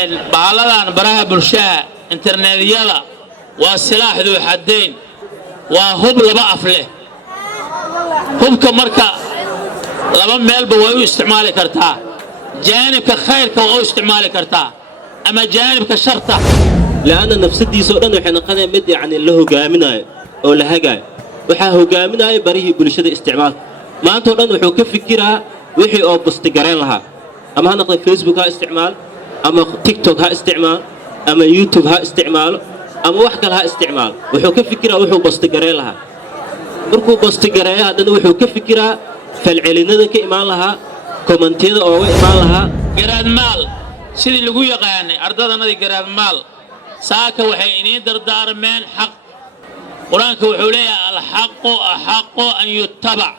baaladan baraha bulshada internetyada waa silaax ذو حدين waa hub laba af leh hubka marka laba meelba way u isticmaali kartaa jaanibka khayrka waa u isticmaali kartaa ama jaanibka sharta laana nafsadiisa dhan waxay noqonayaan mid yani la hogaaminayo oo la hagaay waxa hogaaminayo barihi bulshada isticmaal maanta dhan wuxuu ka fikiraa wixii oo busti gareyn lahaa ama ha noqdo Facebook ha isticmaal ama TikTok ha isticmaal ama YouTube ha isticmaal ama wax kale ha isticmaal wuxuu ka fikiraa wuxuu busti gareyn lahaa markuu busti gareeyo hadana wuxuu ka fikiraa falcelinada ka imaan lahaa kommentiyada oo uga imaan lahaa garaad maal sidii lagu yaqaanay ardadanadii garaad maal saaka waxay inii dardaarmeen xaq quraanka wuxuu leeyahay alxaqu axaqu an yuttabac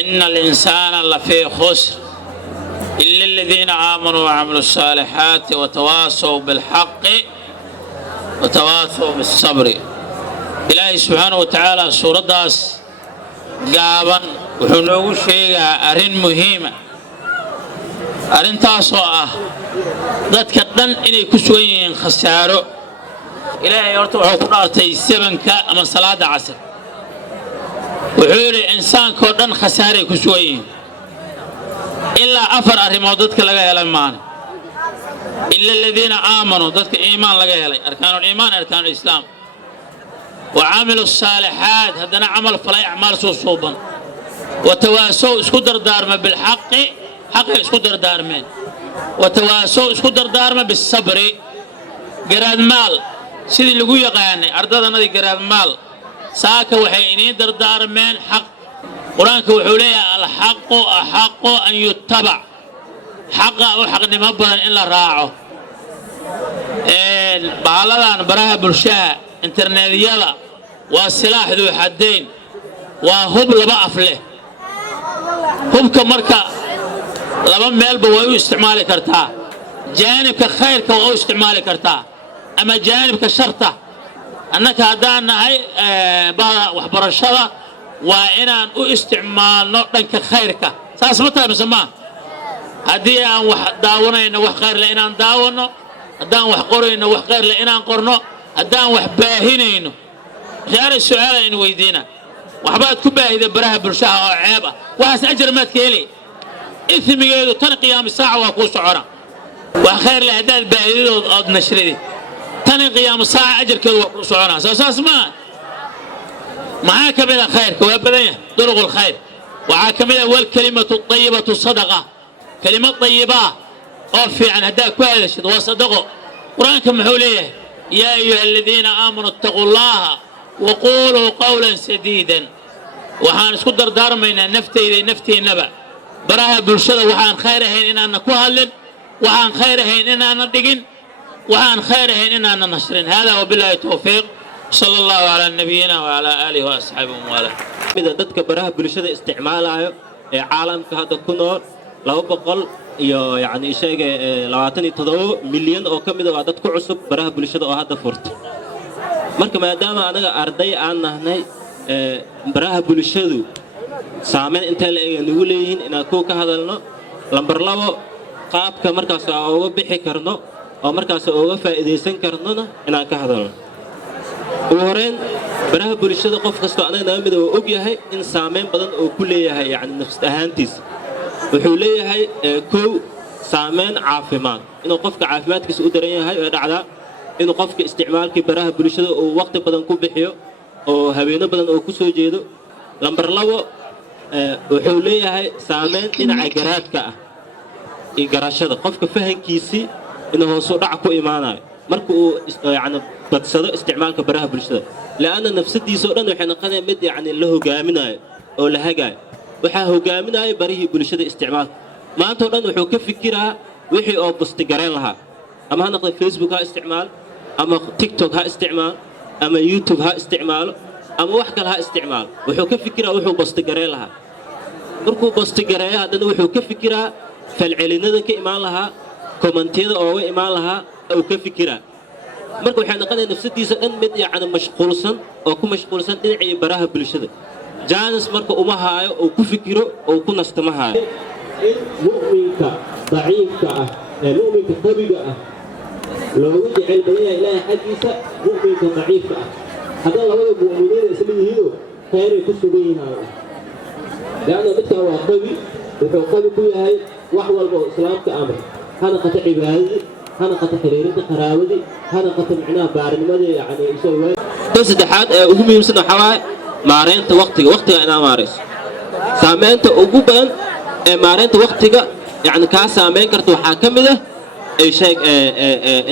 إن الإنسان لفي خسر إلا الذين آمنوا وعملوا الصالحات وتواصوا بالحق وتواصوا بالصبر إلهي سبحانه وتعالى سورة داس قابا وحنوغو شيء أرين مهمة أرين تاسو ذات كدن إني كسوين خسارو إلهي يرتوحو قدارتي سبنك أما صلاة عصر وحول إنسان كودن خسارة كسوين إلا أفر أرمود ذاتك لغا يلمان إلا الذين آمنوا ذاتك إيمان لغا يلي أركان الإيمان أركان الإسلام وعاملوا الصالحات هذا عمل فلا أعمال صوبا وتواسوا اسكدر دارما بالحق حق اسكدر دارمين وتواسوا اسكدر دارما بالصبر قراد مال سيدي اللي قوي يقاني أردادنا دي قراد مال saaka waxay inii dardaarmeen xaq quraanka wuxuu leeyahay alxaqu axaqu an yuttabac xaqa oo xaqnimo badan in la raaco baaladan baraha bulshada internetyada waa silaax ذو حدين waa hub laba af leh hubka marka laba meelba way u isticmaali kartaa jaanibka khayrka waa u isticmaali kartaa ama jaanibka sharta أنك هدانا هاي بعض وحبرشة وإنا استعمالنا لنك خيرك ساسمتها بسماه هدي أن داونا إنه وحخير لإنا داونا هدان وحقورنا إنه وحخير لإنا قرنا هدان وحباهين إنه جاري السؤال إنه ويدينا وحبات كباه إذا براه برشاة أو عيبة وهس أجر ما تكيلي إثم يجدو تن قيام الساعة وكوس عرا وحخير لهدان باهيدو أو نشري تاني قيام الساعة أجر كذا وصعنا أساس معاك من الخير كوابدين طرق الخير وعاكمل والكلمة الطيبة الصدقة كلمة طيبة أوفي عن هداك كويس وصدقوا قرآنك محوليه يا أيها الذين آمنوا اتقوا الله وقولوا قولا سديدا وحان اسكدر دار من نفتي إذا نفتي النبأ براها بالشدة وحان خيرهين إن أنا كوهلن وحان خيرهين إن أنا دقين وعن خيره إننا نشرين هذا وبالله التوفيق صلى الله على نبينا وعلى آله وأصحابه وآله إذا دتك براه برشة استعمالها عالم كهذا كنور لو بقول يعني شيء لواتني تضو مليون أو كم إذا عدد كعصب براه برشة أو هذا فرت مركب ما دام أنا أرضي عنا هنا براه برشة سامن أنت اللي نقولين إن كوك هذا لنا لمبرلاو قاب كمركز أو بحكرنا oo markaas uga faa'iideysan karnona inaan ka hadalno ugu horeen baraha bulshada qof kasta anaga mid oo og yahay in saameyn badan oo ku leeyahay yani nafs ahaantiisa wuxuu leeyahay koow saameyn caafimaad inuu qofka caafimaadkiisa u daran yahay oo dhacda inuu qofka isticmaalkii baraha bulshada uu waqti badan ku bixiyo oo habeeno badan oo ku soo jeedo lambar 2 wuxuu leeyahay saameyn dhinaca garaadka ah garashada qofka fahankiisii inuu hoos u dhac ku imaanayo marka uu yani badsado isticmaalka baraha bulshada laana nafsadiisa oo dhan waxay noqonaysaa mid yani la hogaaminayo oo la hagaayo waxa hogaaminayo barihii bulshada isticmaalka maanta oo dhan wuxuu ka fikiraa wixii oo busti gareyn lahaa ama ha noqdo Facebook ha isticmaal ama TikTok ha isticmaal ama YouTube ha isticmaalo ama wax kale ha isticmaal wuxuu ka fikiraa wuxuu busti gareyn lahaa markuu busti gareeyo haddana wuxuu ka fikiraa falcelinada ka imaan lahaa kommentiyada oo uga imaan lahaa oo ka fikiraa marka waxay noqonaysaa nafsadiisa dhan mid yani mashquulsan oo ku mashquulsan dhinacii baraha bulshada jaanis marka uma haayo oo ku fikiro oo ku nastama haayo mu'minka daciifka ah ee mu'minka qabiga ah loogu jecel badan yahay ilaahay xaggiisa mu'minka daciifka ah haddana labada mu'miniin isla yihiinoo khayray ku sugan yihiin laana midkan waa qabi wuxuu qabi ku yahay wax walba oo islaamka amray hana qata cibaadadii hana qata xiriirinta qaraawadii hana qata micnaha baarnimadii yani isagoo tan saddexaad ee ugu muhiimsan waxaa waaye maareynta waqtiga inaa maareyso saameynta ugu badan ee maareynta waqtiga yani kaa saameyn karta waxaa ka mid ah ay sheeg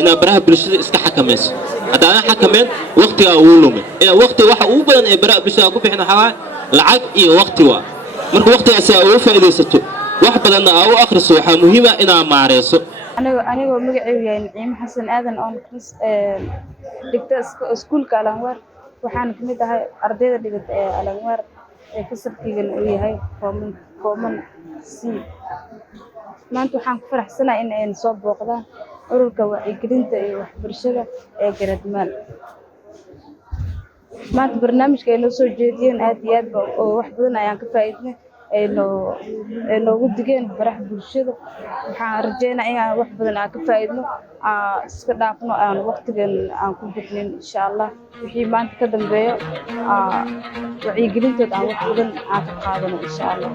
inaa baraha bulshada iska xakamayso haddaadan xakameyn waqtigaa wuu lumay waqtiga waxa ugu badan ee baraha bulshada ku bixin waxaa waaye lacag iyo waqti waa marka waqtigaasi aa uga faa'iidaysato wax badanna aa u akhriso waxaa muhiim ah inaa maareyso anigoo magacaygu yahay Naciimo Xasan Aadan oo dhigta iskuulka Alanwaar waxaan ka mid ahay ardayda dhigata ee Alanwaar ee fasalkiigan uu yahay Common C maanta waxaan ku faraxsanahay in ay soo booqdaan ururka wacyigelinta iyo waxbarashada ee Garadmaal maanta barnaamijka ay noo soo jeediyeen aad iyo aad oo wax badan ayaan ka faa'iidnay noogu digeen baraha bulshada waxaan rajeynayaa inaan wax badan aan ka faa'iidno iska dhaafno aan waqtigan aan ku bixinin insha Allah wixii maanta ka dambeeyo wacyigelintood aan wax badan aan ka qaadano insha Allah